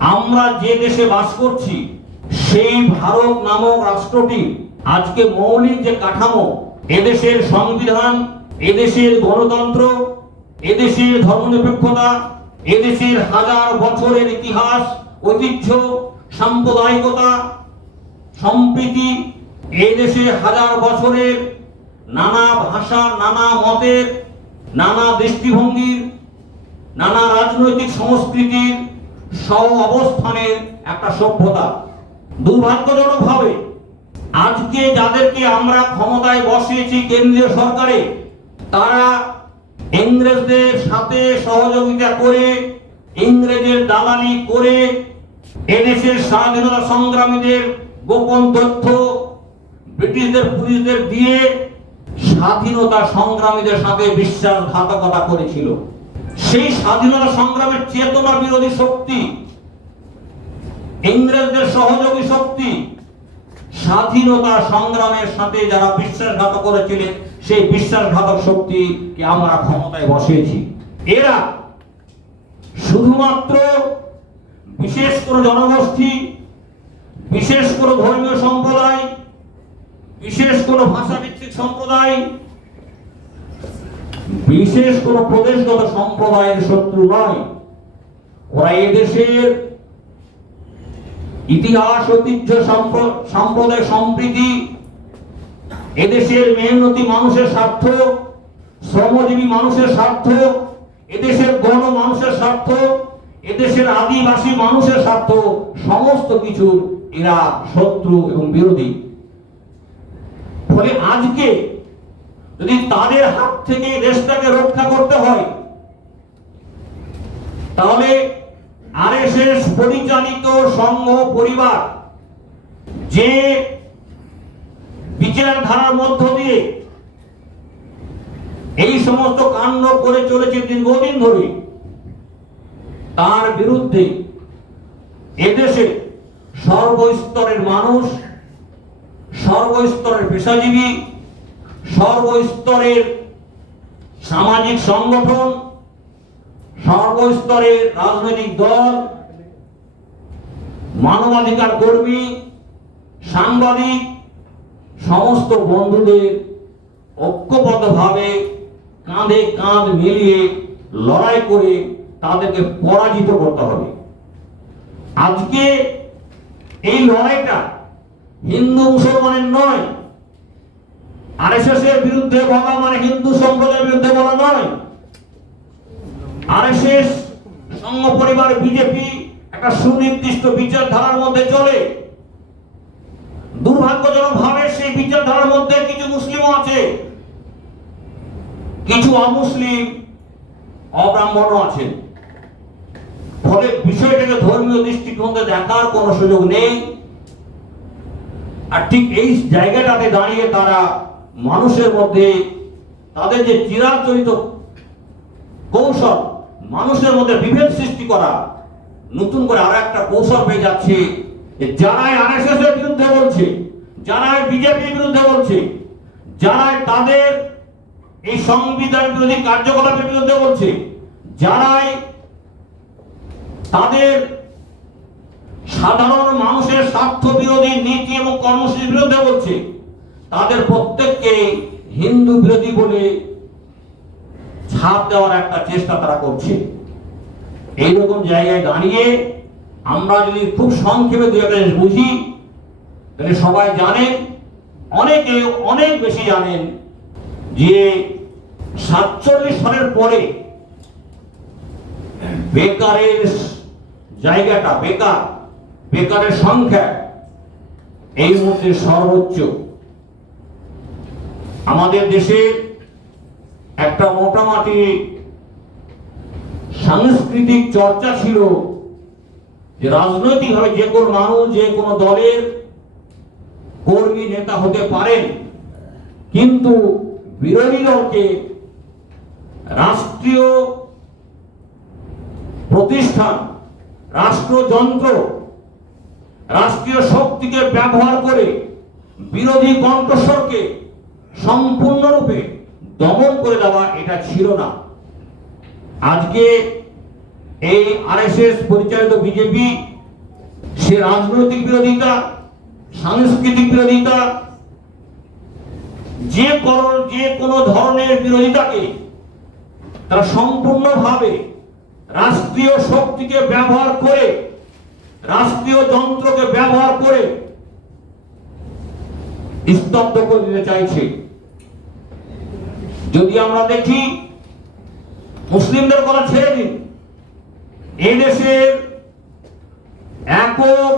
আমরা যে দেশে বাস করছি, সেই ভারত নামক রাষ্ট্রটি আজকে মৌলিক যে কাঠামো, এদেশের সংবিধান, এদেশের গণতন্ত্র, এদেশের ধর্মনিরপেক্ষতা, এদেশের হাজার বছরের ইতিহাস, ঐতিহ্য, সাম্প্রদায়িকতা, সম্প্রীতি এই দেশে হাজার বছরের নানা ভাষা, নানা মতের, নানা দৃষ্টিভঙ্গির, নানা রাজনৈতিক সংস্কৃতির সহ অবস্থানের একটা সভ্যতা। দুর্ভাগ্যজনকভাবে আজকে যাদেরকে আমরা ক্ষমতায় বসিয়েছি কেন্দ্রীয় সরকারে, তারা ইংরেজদের সাথে সহযোগিতা করে, ইংরেজের দালালি করে এদেশের স্বাধীনতা সংগ্রামীদের গোপন তথ্য ব্রিটিশদের পুলিশদের দিয়ে স্বাধীনতা সংগ্রামীদের সাথে বিশ্বাসঘাতকতা করেছিল। সেই স্বাধীনতা সংগ্রামের চেতনা বিরোধী শক্তি, ইংরেজদের সহযোগী শক্তি, স্বাধীনতা সংগ্রামের সাথে যারা বিশ্বাসঘাত করেছিলেন, সেই বিশ্বাসঘাতক শক্তিকে আমরা ক্ষমতায় বসিয়েছি। এরা শুধুমাত্র বিশেষ কোনো জনগোষ্ঠী, বিশেষ কোনো ধর্মীয় সম্প্রদায়, বিশেষ কোনো ভাষাভিত্তিক সম্প্রদায় বিশেষ কোনো প্রদেশগত সম্প্রদায়ের শত্রু নয়। ওরা এদেশের ইতিহাস, ঐতিহ্য সম্প্র- সম্প্রদায়, সম্প্রীতি এদেশের মেহনতি মানুষের স্বার্থ, শ্রমজীবী মানুষের স্বার্থ এদেশের গণ মানুষের স্বার্থ এদেশের আদিবাসী মানুষের স্বার্থ, সমস্ত কিছুর এরা শত্রু এবং বিরোধী। ফলে আজকে যদি তাদের হাত থেকে দেশটাকে রক্ষা করতে হয়, তাহলে আরএসএস পরিচালিত সংঘ পরিবার যে বিচারধারার মধ্য দিয়ে এই সমস্ত কাণ্ড করে চলেছে দীর্ঘদিন ধরে, তার বিরুদ্ধে এদেশে সর্বস্তরের মানুষ, সর্বস্তরের পেশাজীবী সর্বস্তরের সামাজিক সংগঠন, সর্বস্তরের রাজনৈতিক দল, মানবাধিকার কর্মী, সাংবাদিক, সমস্ত বন্ধুদের ঐক্যবদ্ধভাবে কাঁধে কাঁধ মিলিয়ে লড়াই করে তাদেরকে পরাজিত করতে হবে। আজকে এই লড়াইটা হিন্দু মুসলমানের নয় আরএসএস এর বিরুদ্ধে বলা মানে হিন্দু সম্প্রদায়ের বিরুদ্ধে বলা নয়। আরএসএস সংঘ পরিবার বিজেপি একটা সুনির্দিষ্ট বিচারধারার মধ্যে চলে। দুর্ভাগ্যজনক ভাবে সেই বিচারধারার মধ্যে কিছু মুসলিমও আছে। কিছু অমুসলিম, অব্রাহ্মণও আছেন ফলে বিষয়টাকে ধর্মীয় দৃষ্টিকোণ দেখার কোনো সুযোগ নেই। আর ঠিক এই জায়গাটাতে দাঁড়িয়ে তারা মানুষের মধ্যে তাদের যে চিরাচরিত কৌশল, মানুষের মধ্যে বিভেদ সৃষ্টি করা, নতুন করে আর একটা কৌশল পেয়ে যাচ্ছে যারাই আরএসএস এর বিরুদ্ধে বলছে, যারাই বিজেপির বিরুদ্ধে বলছে, যারাই তাদের এই সংবিধান বিরোধী কার্যকলাপের বিরুদ্ধে বলছে, যারাই তাদের সাধারণ মানুষের স্বার্থ বিরোধী নীতি এবং কর্মসূচির বিরুদ্ধে বলছে তাদের প্রত্যেককে হিন্দু বিরোধী বলে ছাপ দেওয়ার একটা চেষ্টা তারা করছে। এইরকম জায়গায় দাঁড়িয়ে আমরা যদি খুব সংক্ষেপে দু একটা জিনিস বুঝি, তাহলে সবাই জানেন, অনেকে অনেক বেশি জানেন যে সাতচল্লিশ সালের পরে বেকারের জায়গাটা, বেকার, বেকারের সংখ্যা এই মুহূর্তে সর্বোচ্চ। আমাদের দেশে একটা মোটামুটি সাংস্কৃতিক চর্চা ছিল যে রাজনৈতিকভাবে যে কোনো মানুষ, যে কোনো দলের কর্মী নেতা হতে পারেন। কিন্তু বিরোধী দলকে রাষ্ট্রীয় প্রতিষ্ঠান রাষ্ট্রযন্ত্র রাষ্ট্রীয় শক্তিকে ব্যবহার করে বিরোধী কণ্ঠস্বরকে সম্পূর্ণরূপে দমন করে দেওয়া এটা ছিল না। আজকে এই আরএসএস পরিচালিত বিজেপি, সে রাজনৈতিক বিরোধিতা, সাংস্কৃতিক বিরোধিতা, যে কোনো যে কোনো ধরনের বিরোধিতাকে তারা সম্পূর্ণভাবে রাষ্ট্রীয় শক্তিকে ব্যবহার করে, রাষ্ট্রীয় যন্ত্রকে ব্যবহার করে স্তব্ধ করে চাইছে। যদি আমরা দেখি, মুসলিমদের কথা ছেড়ে দিন। এই দেশের একক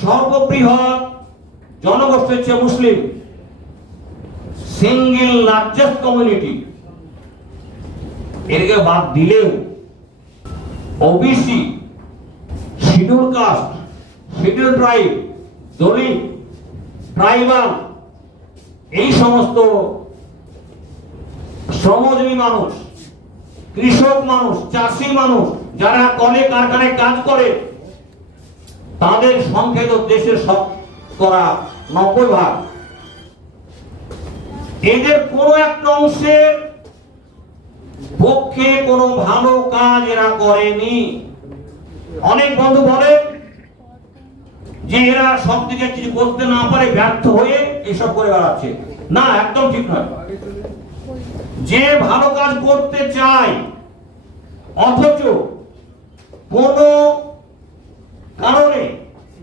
সর্ববৃহৎ জনগোষ্ঠী হচ্ছে মুসলিম। সিঙ্গেল লার্জেস্ট কমিউনিটি এরকে বাদ দিলেও OBC schedule caste schedule tribe Dalit tribal এই সমস্ত শ্রমজীবী মানুষ, কৃষক মানুষ, চাষি মানুষ, যারা কলে কারখানায় কাজ করে, তাদের সংখ্যা তো দেশের শতকরা নব্বই ভাগ। এদের কোনো একটা অংশের পক্ষে কোনো ভালো কাজ এরা করেনি। অনেক বন্ধু বলে যে এরা সব দিকে কিছু করতে না পারে, ব্যর্থ হয়ে এসব করে বেড়াচ্ছে। না, একদম ঠিক নয়। যে ভালো কাজ করতে চায়, অথচ কোনো কারণে,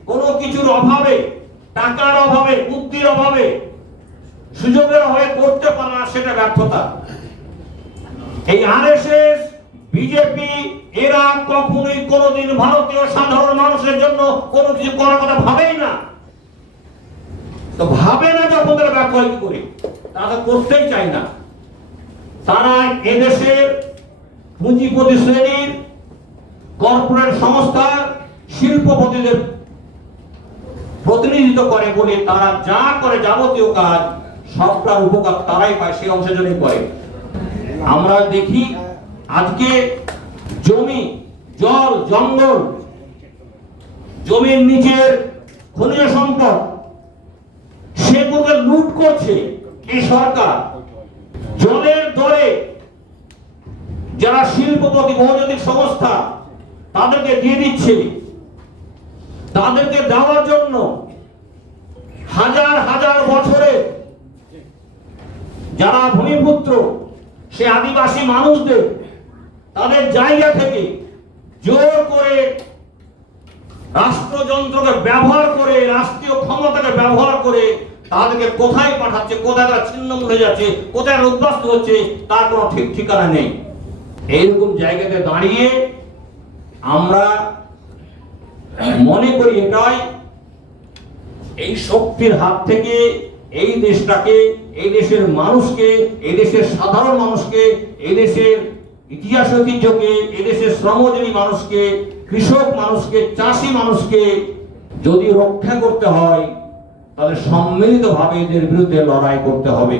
কোনো কিছুর অভাবে, টাকার অভাবে, বুদ্ধির অভাবে, সুযোগের অভাবে করতে পারে না সেটা ব্যর্থতা। এই আরএসএস বিজেপি, এরা কখনোই কোনোদিন ভারতীয় সাধারণ মানুষের জন্য কোনো কিছু করার কথা ভাবেই না। তো ভাবে না যখন তারা কি করে? তারা করতেই চায় না। তারা এদেশের পুঁজিপতি শ্রেণির কর্পোরেট সংস্থার শিল্পপতিদের প্রতিনিধিত্ব করে বলে তারা যা করে যাবতীয় কাজ সবটার উপকার তারাই পায়, সেই অংশের জন্যই করে। আমরা দেখি আজকে জমি, জল, জঙ্গল, জমির নিচের খনিজ সম্পদ সেগুলোকে লুট করছে এই সরকার? জলের দরে যারা শিল্পপতি, বহুজাতিক সংস্থা, তাদেরকে দিয়ে দিচ্ছে। তাদেরকে দেওয়ার জন্য হাজার হাজার বছরে যারা ভূমিপুত্র, সে আদিবাসী মানুষদের তাদের জায়গা থেকে জোর করে রাষ্ট্রযন্ত্রকে ব্যবহার করে, রাষ্ট্রীয় ক্ষমতাকে ব্যবহার করে তাদেরকে কোথায় পাঠাচ্ছে, কোথায় তারা ছিন্ন হয়ে যাচ্ছে, কোথায় উদ্বাস্ত হচ্ছে, তার কোনো ঠিক ঠিকানা নেই। এইরকম জায়গাতে দাঁড়িয়ে আমরা মনে করি এটাই, এই শক্তির হাত থেকে এই দেশটাকে, এই দেশের মানুষকে, এই দেশের সাধারণ মানুষকে, এই দেশের ইতিহাস ঐতিহ্যকে, এদেশের শ্রমজীবী মানুষকে, কৃষক মানুষকে, চাষি মানুষকে যদি রক্ষা করতে হয়, তাহলে সম্মিলিতভাবে এদের বিরুদ্ধে লড়াই করতে হবে।